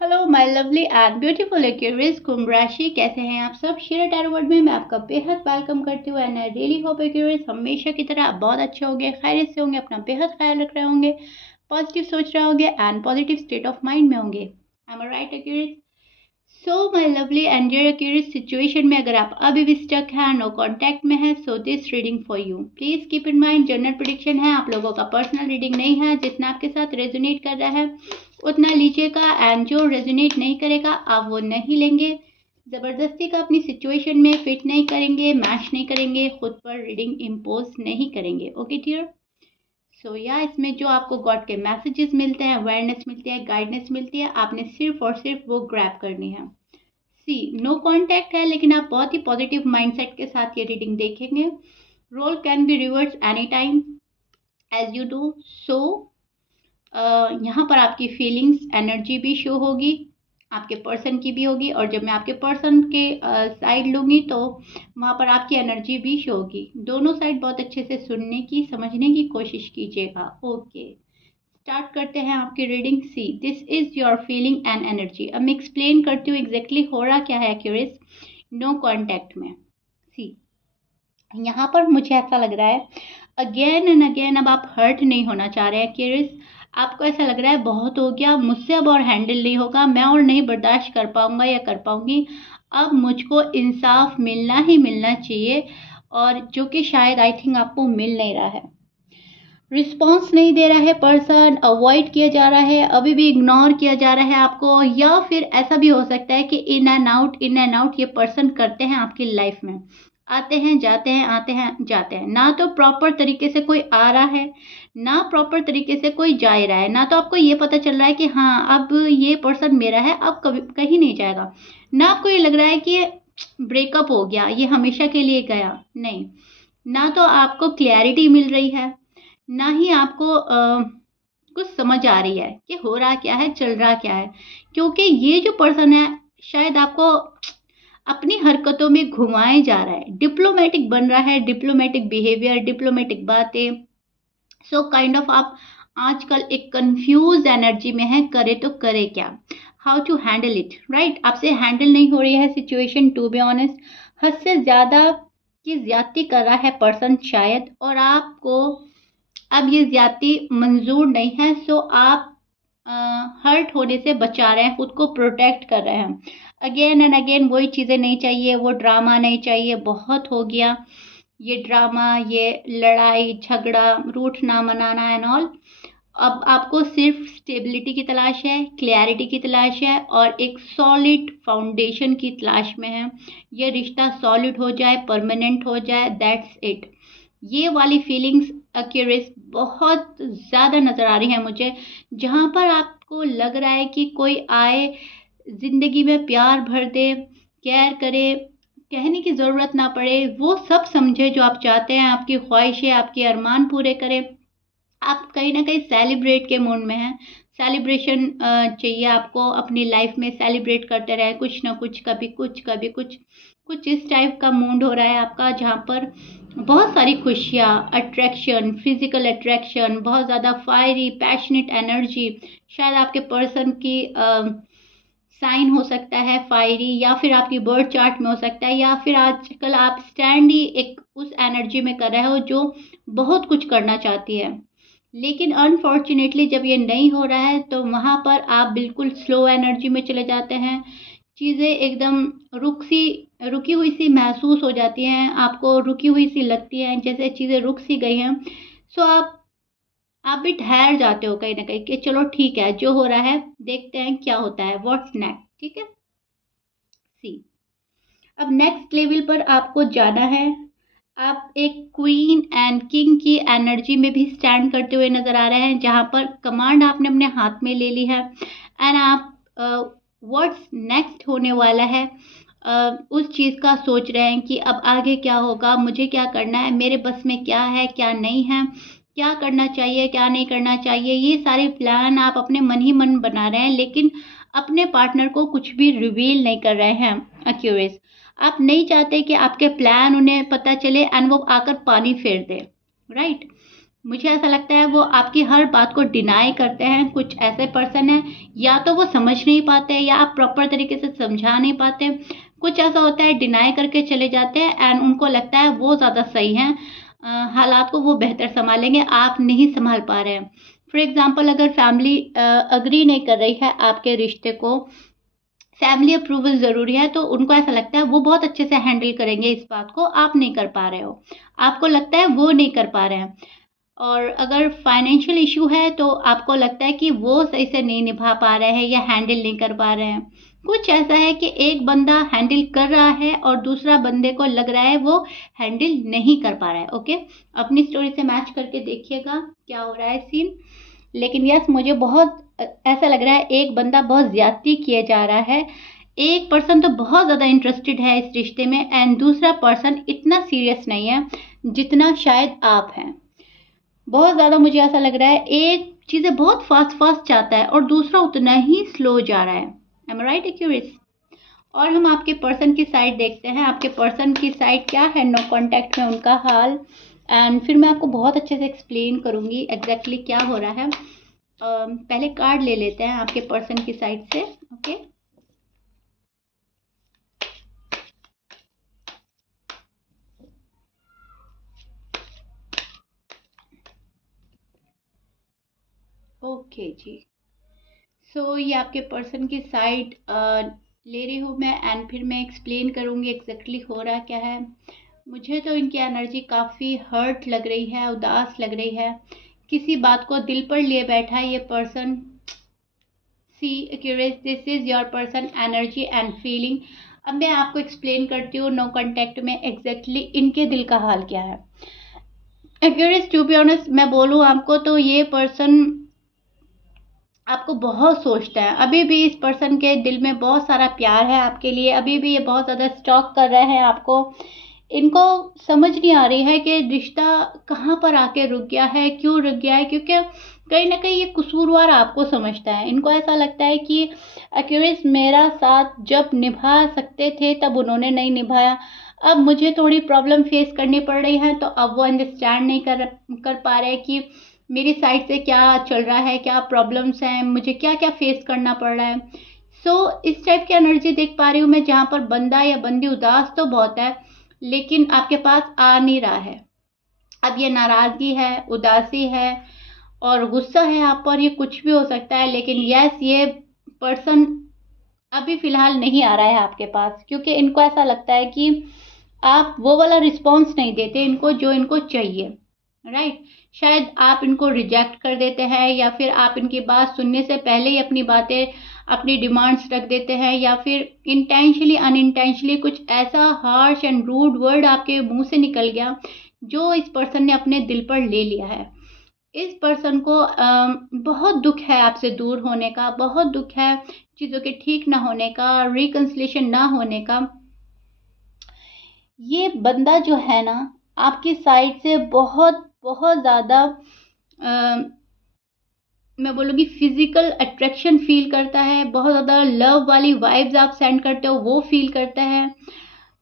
Hello my lovely and beautiful Aquarius कुंभ राशि, कैसे हैं आप सब। शेयर टैरो वर्ड में मैं आपका बेहद वेलकम करती हूँ and I really hope Aquarius हमेशा की तरह आप बहुत अच्छे होंगे, खैरियत से होंगे, अपना बेहद ख्याल रख रहे होंगे, पॉजिटिव सोच रहे होंगे and positive state of mind में होंगे। I am right Aquarius. So my lovely and dear Aquarius, situation में अगर आप अभी भी स्टक हैं, नो कांटेक्ट में है, so this reading for you. Please keep in mind general prediction है, आप लोगों का पर्सनल रीडिंग नहीं है। जितना आपके साथ रेजोनेट कर रहा है उतना लीजिएगा एंड जो रेजोनेट नहीं करेगा आप वो नहीं लेंगे। ज़बरदस्ती का अपनी सिचुएशन में फिट नहीं करेंगे, मैच नहीं करेंगे, खुद पर रीडिंग इम्पोज नहीं करेंगे। Okay dear. सो या इसमें जो आपको गॉड के मैसेजेस मिलते हैं, अवेयरनेस मिलती है, गाइडेंस मिलती है, आपने सिर्फ और सिर्फ वो ग्रैब करनी है। सी नो कांटेक्ट है, लेकिन आप बहुत ही पॉजिटिव माइंडसेट के साथ ये रीडिंग देखेंगे। Role can be reverse any time as you do so. यहाँ पर आपकी फीलिंग्स एनर्जी भी शो होगी, आपके पर्सन की भी होगी, और जब मैं आपके पर्सन के साइड लूँगी तो वहाँ पर आपकी एनर्जी भी शो होगी। दोनों साइड बहुत अच्छे से सुनने की, समझने की कोशिश कीजिएगा। ओके, स्टार्ट करते हैं आपकी reading. See this is your feeling and energy. अब मैं एक्सप्लेन करती हूँ एग्जैक्टली हो रहा क्या है क्यूरियस नो कांटेक्ट में। सी यहाँ पर मुझे ऐसा लग रहा है अगेन एंड अगेन, अब आप हर्ट नहीं होना चाह रहे हैं क्यूरियस। आपको ऐसा लग रहा है बहुत हो गया मुझसे, अब और हैंडल नहीं होगा, मैं और नहीं बर्दाश्त कर पाऊंगा या कर पाऊंगी, अब मुझको इंसाफ मिलना ही मिलना चाहिए, और जो कि शायद आई थिंक आपको मिल नहीं रहा है। रिस्पॉन्स नहीं दे रहा है पर्सन, अवॉइड किया जा रहा है, अभी भी इग्नोर किया जा रहा है आपको, या फिर ऐसा भी हो सकता है कि इन एंड आउट ये पर्सन करते हैं आपकी लाइफ में। आते हैं जाते हैं, आते हैं जाते हैं, ना तो प्रॉपर तरीके से कोई आ रहा है, ना प्रॉपर तरीके से कोई जा रहा है, ना तो आपको ये पता चल रहा है कि हाँ अब ये पर्सन मेरा है, अब कभी कहीं नहीं जाएगा, ना आपको ये लग रहा है कि ब्रेकअप हो गया, ये हमेशा के लिए गया, नहीं। ना तो आपको क्लैरिटी मिल रही है, ना ही आपको कुछ समझ आ रही है कि हो रहा क्या है, चल रहा क्या है, क्योंकि ये जो पर्सन है शायद आपको अपनी हरकतों में घुमाए जा रहा है, डिप्लोमेटिक बन रहा है, डिप्लोमेटिक बिहेवियर, डिप्लोमेटिक बातें। सो काइंड ऑफ आप आजकल एक कंफ्यूज एनर्जी में है, करे तो करे क्या, how to handle it, right. आपसे हैंडल नहीं हो रही है सिचुएशन, टू बी ऑनेस्ट। हद से ज़्यादा की ज्यादती कर रहा है पर्सन शायद, और आपको अब ये ज्यादती मंजूर नहीं है। सो आप हर्ट होने से बचा रहे हैं, खुद को प्रोटेक्ट कर रहे हैं। अगेन एंड अगेन वही चीज़ें नहीं चाहिए, वो ड्रामा नहीं चाहिए, बहुत हो गया ये ड्रामा, ये लड़ाई झगड़ा, रूठना मनाना एंड ऑल। अब आपको सिर्फ स्टेबिलिटी की तलाश है, क्लैरिटी की तलाश है, और एक सॉलिड फाउंडेशन की तलाश में है। ये रिश्ता सॉलिड हो जाए, परमानेंट हो जाए, दैट्स इट। ये वाली फीलिंग्स एक्यूरेस बहुत ज़्यादा नज़र आ रही हैं मुझे, जहाँ पर आपको लग रहा है कि कोई आए, ज़िंदगी में प्यार भर दे, केयर करे, कहने की ज़रूरत ना पड़े, वो सब समझे जो आप चाहते हैं, आपकी ख्वाहिशें, आपके अरमान पूरे करे। आप कहीं ना कहीं सेलिब्रेट के मूड में हैं, सेलिब्रेशन चाहिए आपको, अपनी लाइफ में सेलिब्रेट करते रहे, कुछ ना कुछ, कभी कुछ कभी कुछ, कुछ इस टाइप का मूड हो रहा है आपका, जहाँ पर बहुत सारी खुशियाँ, अट्रैक्शन, फिजिकल अट्रैक्शन, बहुत ज़्यादा फायरी पैशनेट एनर्जी, शायद आपके पर्सन की साइन हो सकता है फायरी, या फिर आपकी बर्थ चार्ट में हो सकता है, या फिर आजकल आप स्टैंड ही एक उस एनर्जी में कर रहे हो जो बहुत कुछ करना चाहती है, लेकिन अनफॉर्चुनेटली जब ये नहीं हो रहा है तो वहाँ पर आप बिल्कुल स्लो एनर्जी में चले जाते हैं। चीज़ें एकदम रुकी हुई सी महसूस हो जाती हैं, आपको रुकी हुई सी लगती हैं, जैसे चीज़ें रुक सी गई हैं। सो आप भी ठहर जाते हो कहीं ना कहीं कि चलो ठीक है, जो हो रहा है देखते हैं क्या होता है, व्हाट्स नेक्स्ट, ठीक है। सी अब नेक्स्ट लेवल पर आपको जाना है। आप एक क्वीन एंड किंग की एनर्जी में भी स्टैंड करते हुए नजर आ रहे हैं, जहाँ पर कमांड आपने अपने हाथ में ले ली है, एंड आप व्हाट्स नेक्स्ट होने वाला है उस चीज़ का सोच रहे हैं कि अब आगे क्या होगा, मुझे क्या करना है, मेरे बस में क्या है क्या नहीं है, क्या करना चाहिए क्या नहीं करना चाहिए, ये सारे प्लान आप अपने मन ही मन बना रहे हैं, लेकिन अपने पार्टनर को कुछ भी रिवील नहीं कर रहे हैं एक्यूरेस। आप नहीं चाहते कि आपके प्लान उन्हें पता चले एंड वो आकर पानी फेर दे, राइट। मुझे ऐसा लगता है वो आपकी हर बात को डिनाई करते हैं। कुछ ऐसे पर्सन हैं, या तो वो समझ नहीं पाते या आप प्रॉपर तरीके से समझा नहीं पाते। कुछ ऐसा होता है डिनाई करके चले जाते हैं एंड उनको लगता है वो ज़्यादा सही हैं, हालात को वो बेहतर सँभालेंगे, आप नहीं सँभाल पा रहे हैं। फॉर एग्ज़ाम्पल अगर फैमिली एग्री नहीं कर रही है आपके रिश्ते को, फैमिली अप्रूवल ज़रूरी है, तो उनको ऐसा लगता है वो बहुत अच्छे से हैंडल करेंगे इस बात को, आप नहीं कर पा रहे हो। आपको लगता है वो नहीं कर पा रहे हैं। और अगर फाइनेंशियल इशू है तो आपको लगता है कि वो सही से नहीं निभा पा रहे हैं या हैंडल नहीं कर पा रहे हैं। कुछ ऐसा है कि एक बंदा हैंडल कर रहा है और दूसरा बंदे को लग रहा है वो हैंडल नहीं कर पा रहा है। ओके, अपनी स्टोरी से मैच करके देखिएगा क्या हो रहा है सीन। लेकिन यस, मुझे बहुत ऐसा लग रहा है एक बंदा बहुत ज़्यादती किए जा रहा है। एक पर्सन तो बहुत ज़्यादा इंटरेस्टेड है इस रिश्ते में एंड दूसरा पर्सन इतना सीरियस नहीं है जितना शायद आप हैं। बहुत ज़्यादा मुझे ऐसा लग रहा है एक चीज़ें बहुत फास्ट फास्ट चाहता है और दूसरा उतना ही स्लो जा रहा है। एम आई राइट एक्यूरेट? और हम आपके पर्सन की साइड देखते हैं, आपके पर्सन की साइड क्या है नो कांटेक्ट में उनका हाल, एंड फिर मैं आपको बहुत अच्छे से एक्सप्लेन करूँगी एग्जैक्टली क्या हो रहा है। पहले कार्ड ले लेते हैं आपके पर्सन की साइड से। ओके, ओके जी। सो ये आपके पर्सन की साइड ले रही हूँ मैं एंड फिर मैं एक्सप्लेन करूँगी एग्जैक्टली हो रहा क्या है। मुझे तो इनकी एनर्जी काफ़ी हर्ट लग रही है, उदास लग रही है, किसी बात को दिल पर लिए बैठा है ये person. See accurate, this is your person energy and feeling. अब मैं आपको एक्सप्लेन करती हूँ नो कांटेक्ट में एग्जैक्टली इनके दिल का हाल क्या है। एक्यूरेट, टू बी ऑनेस्ट मैं बोलूँ आपको तो ये पर्सन आपको बहुत सोचता है। अभी भी इस पर्सन के दिल में बहुत सारा प्यार है आपके लिए, अभी भी ये बहुत ज़्यादा स्टॉक कर रहे हैं आपको। इनको समझ नहीं आ रही है कि रिश्ता कहाँ पर आके रुक गया है, क्यों रुक गया है, क्योंकि कहीं ना कहीं ये कसूरवार आपको समझता है। इनको ऐसा लगता है कि एक्यूरेट मेरा साथ जब निभा सकते थे तब उन्होंने नहीं निभाया, अब मुझे थोड़ी प्रॉब्लम फेस करनी पड़ रही है तो अब वो अंडरस्टैंड नहीं कर पा रहे कि मेरी साइड से क्या चल रहा है, क्या प्रॉब्लम्स हैं, मुझे क्या क्या फेस करना पड़ रहा है। इस टाइप की एनर्जी देख पा रही हूँ मैं, जहाँ पर बंदा या बंदी उदास तो बहुत है लेकिन आपके पास आ नहीं रहा है। अब ये नाराज़गी है, उदासी है और गुस्सा है आप पर, ये कुछ भी हो सकता है। लेकिन यस, ये पर्सन अभी फ़िलहाल नहीं आ रहा है आपके पास, क्योंकि इनको ऐसा लगता है कि आप वो वाला रिस्पॉन्स नहीं देते इनको जो इनको चाहिए। राइट, शायद आप इनको रिजेक्ट कर देते हैं या फिर आप इनकी बात सुनने से पहले ही अपनी बातें, अपनी डिमांड्स रख देते हैं, या फिर इंटेंशनली अनइंटेंशनली कुछ ऐसा हार्श एंड रूड वर्ड आपके मुंह से निकल गया जो इस पर्सन ने अपने दिल पर ले लिया है। इस पर्सन को बहुत दुख है आपसे दूर होने का, बहुत दुख है चीज़ों के ठीक ना होने का, रिकन्सिलेशन ना होने का। ये बंदा जो है ना आपकी साइड से बहुत बहुत ज़्यादा मैं बोलूँगी फिजिकल अट्रैक्शन फील करता है, बहुत ज़्यादा लव वाली वाइब्स आप सेंड करते हो वो फील करता है।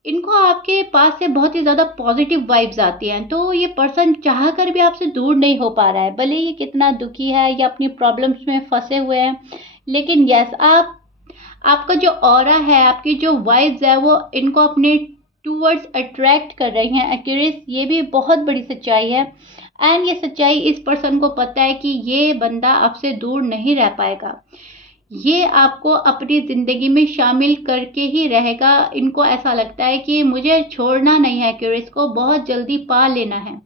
इनको आपके पास से बहुत ही ज़्यादा पॉजिटिव वाइब्स आती हैं, तो ये पर्सन चाह कर भी आपसे दूर नहीं हो पा रहा है, भले ये कितना दुखी है या अपनी प्रॉब्लम्स में फंसे हुए हैं। लेकिन यस, आपका जो ऑरा है, आपकी जो वाइब्स है वो इनको अपने टूवर्ड्स अट्रैक्ट कर रही हैं। एक्यूरेट, ये भी बहुत बड़ी सच्चाई है एंड ये सच्चाई इस पर्सन को पता है कि ये बंदा आपसे दूर नहीं रह पाएगा, ये आपको अपनी ज़िंदगी में शामिल करके ही रहेगा। इनको ऐसा लगता है कि मुझे छोड़ना नहीं है, एक्यूरेट को बहुत जल्दी पा लेना है,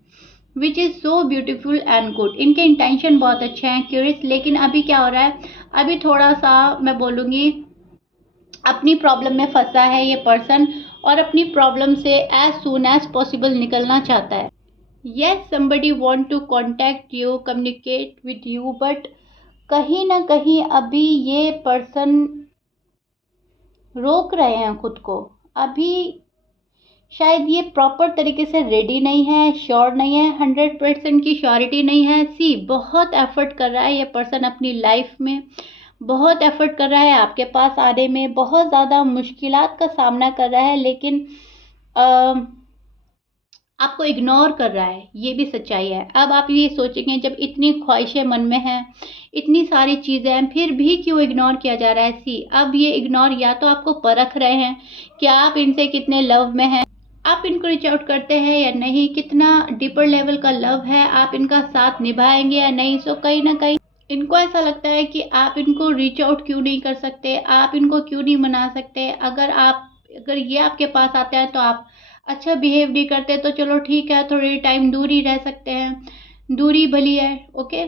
which is so beautiful and good. इनके इंटेंशन बहुत अच्छे हैं क्यूरियस, लेकिन अभी क्या हो रहा है, अभी थोड़ा सा मैं बोलूँगी अपनी प्रॉब्लम में फंसा है ये पर्सन और अपनी प्रॉब्लम से एज सून एज पॉसिबल निकलना चाहता है। Yes, somebody want to contact you, communicate with you, but कहीं ना कहीं अभी ये पर्सन रोक रहे हैं खुद को। अभी शायद ये प्रॉपर तरीके से रेडी नहीं है, श्योर नहीं है, 100% की श्योरिटी नहीं है। सी, बहुत एफर्ट कर रहा है ये पर्सन अपनी लाइफ में, बहुत एफर्ट कर रहा है आपके पास आने में, बहुत ज़्यादा मुश्किलात का सामना कर रहा है, लेकिन आपको इग्नोर कर रहा है, ये भी सच्चाई है। अब आप ये सोचेंगे जब इतनी ख्वाहिशें मन में हैं, इतनी सारी चीज़ें हैं, फिर भी क्यों इग्नोर किया जा रहा है? अब ये इग्नोर या तो आपको परख रहे हैं कि आप इनसे कितने लव में हैं, आप इनको रीच आउट करते हैं या नहीं, कितना डीपर लेवल का लव है, आप इनका साथ निभाएँगे या नहीं। सो कहीं न कहीं इनको ऐसा लगता है कि आप इनको रीच आउट क्यों नहीं कर सकते, आप इनको क्यों नहीं मना सकते। अगर ये आपके पास आते हैं तो आप अच्छा बिहेव नहीं करते, तो चलो ठीक है, थोड़ी टाइम दूर ही रह सकते हैं, दूरी भली है, ओके।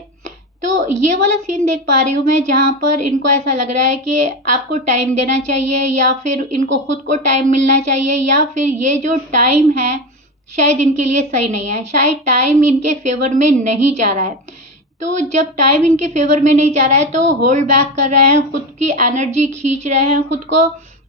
तो ये वाला सीन देख पा रही हूँ मैं, जहाँ पर इनको ऐसा लग रहा है कि आपको टाइम देना चाहिए, या फिर इनको खुद को टाइम मिलना चाहिए, या फिर ये जो टाइम है शायद इनके लिए सही नहीं है, शायद टाइम इनके फेवर में नहीं जा रहा है। तो जब टाइम इनके फेवर में नहीं जा रहा है तो होल्ड बैक कर रहे हैं, खुद की एनर्जी खींच रहे हैं, खुद को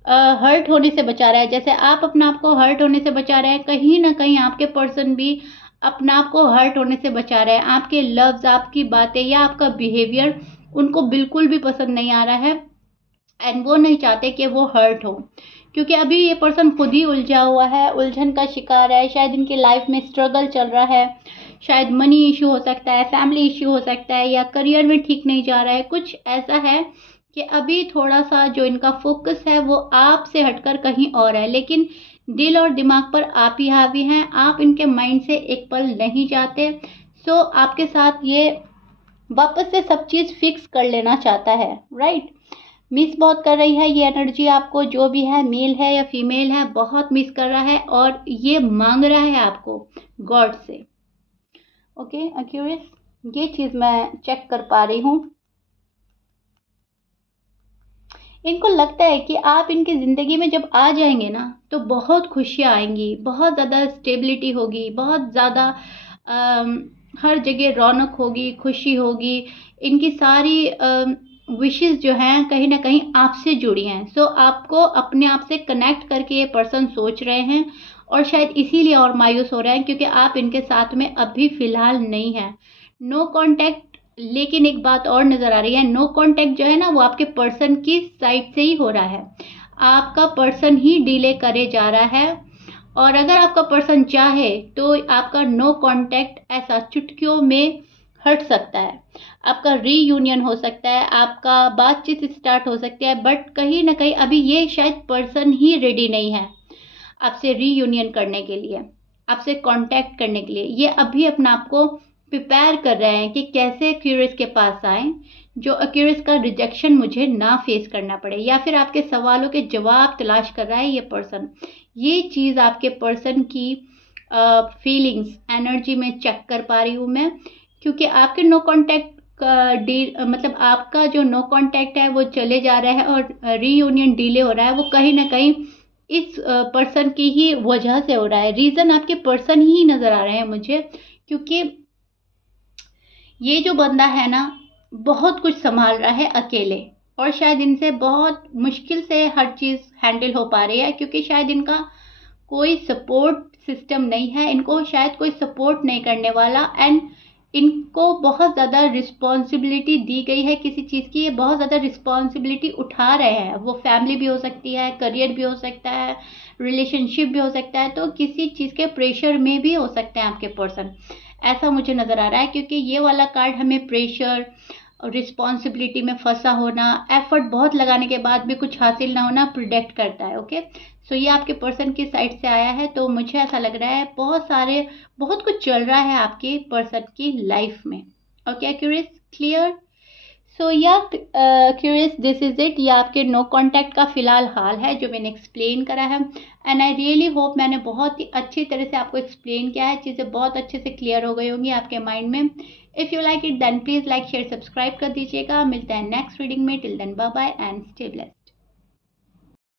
हर्ट होने से बचा रहे हैं। जैसे आप अपने आप को हर्ट होने से बचा रहे हैं, कहीं न कहीं आपके पर्सन भी अपने आप को हर्ट होने से बचा रहे हैं। आपके लफ्ज़, आपकी बातें या आपका बिहेवियर उनको बिल्कुल भी पसंद नहीं आ रहा है, एंड वो नहीं चाहते कि वो हर्ट हो, क्योंकि अभी ये पर्सन खुद ही उलझा हुआ है, उलझन का शिकार है। शायद इनकी लाइफ में स्ट्रगल चल रहा है, शायद मनी इशू हो सकता है, फैमिली इशू हो सकता है, या करियर में ठीक नहीं जा रहा है। कुछ ऐसा है कि अभी थोड़ा-सा जो इनका फ़ोकस है वो आपसे हटकर कहीं और है, लेकिन दिल और दिमाग पर आप ही हावी हैं, आप इनके माइंड से एक पल नहीं जाते। सो आपके साथ ये वापस से सब चीज़ फिक्स कर लेना चाहता है, राइट? मिस बहुत कर रही है ये एनर्जी आपको, जो भी है, मेल है या फीमेल है, बहुत मिस कर रहा है और ये माँग रहा है आपको गॉड से। ओके एक्यूरियस, ये चीज़ मैं चेक कर पा रही हूँ। इनको लगता है कि आप इनकी ज़िंदगी में जब आ जाएँगे ना, तो बहुत खुशियाँ आएँगी, बहुत ज़्यादा स्टेबिलिटी होगी, बहुत ज़्यादा हर जगह रौनक होगी, खुशी होगी। इनकी सारी विशेज़ जो हैं कहीं न कहीं आपसे जुड़ी हैं। सो आपको अपने आप से कनेक्ट करके ये पर्सन सोच रहे हैं, और शायद इसीलिए और मायूस हो रहे हैं, क्योंकि आप इनके साथ में अभी फ़िलहाल नहीं हैं। No contact. लेकिन एक बात और नज़र आ रही है, नो कॉन्टैक्ट जो है ना वो आपके पर्सन की साइड से ही हो रहा है। आपका पर्सन ही डिले करे जा रहा है, और अगर आपका पर्सन चाहे तो आपका नो कॉन्टैक्ट ऐसा चुटकियों में हट सकता है। आपका रीयूनियन हो सकता है, आपका बातचीत स्टार्ट हो सकती है, बट कहीं न कहीं अभी ये शायद पर्सन ही रेडी नहीं है आपसे रीयूनियन करने के लिए, आपसे कॉन्टैक्ट करने के लिए। ये अभी अपने आप को प्रिपेयर कर रहे हैं कि कैसे एक्यूरियस के पास आएँ, जो एक्यूरियस का रिजेक्शन मुझे ना फेस करना पड़े, या फिर आपके सवालों के जवाब तलाश कर रहा है ये पर्सन। ये चीज़ आपके पर्सन की फीलिंग्स, एनर्जी में चेक कर पा रही हूँ मैं, क्योंकि आपके नो कॉन्टैक्ट का मतलब आपका जो नो कॉन्टैक्ट है वो चले जा रहा है, और रीयूनियन डिले हो रहा है, वो कहीं न कहीं इस पर्सन की ही वजह से हो रहा है। रीज़न आपके पर्सन ही नज़र आ रहे हैं मुझे, क्योंकि ये जो बंदा है ना, बहुत कुछ सँभाल रहा है अकेले, और शायद इनसे बहुत मुश्किल से हर चीज़ हैंडल हो पा रही है, क्योंकि शायद इनका कोई सपोर्ट सिस्टम नहीं है, इनको शायद कोई सपोर्ट नहीं करने वाला, एंड इनको बहुत ज़्यादा रिस्पॉन्सिबिलिटी दी गई है किसी चीज़ की, ये बहुत ज़्यादा रिस्पॉन्सिबिलिटी उठा रहे हैं। वो फैमिली भी हो सकती है, करियर भी हो सकता है, रिलेशनशिप भी हो सकता है, तो किसी चीज़ के प्रेशर में भी हो सकते हैं आपके पर्सन। ऐसा मुझे नज़र आ रहा है, क्योंकि ये वाला कार्ड हमें प्रेशर और रिस्पॉन्सिबिलिटी में फँसा होना, एफर्ट बहुत लगाने के बाद भी कुछ हासिल ना होना प्रिडिक्ट करता है, ओके। सो ये आपके पर्सन की साइड से आया है, तो मुझे ऐसा लग रहा है बहुत कुछ चल रहा है आपके पर्सन की लाइफ में। Okay curious, clear? सो या क्यूरियस, दिस इज़ इट। ये आपके नो कॉन्टैक्ट का फ़िलहाल हाल है जो मैंने एक्सप्लेन करा है, एंड आई रियली होप मैंने बहुत ही अच्छी तरह से आपको एक्सप्लेन किया है, चीज़ें बहुत अच्छे से क्लियर हो गई होंगी आपके माइंड में। If you like it then please like share subscribe कर दीजिएगा। मिलते हैं नेक्स्ट रीडिंग में। Till then bye bye and stay blessed.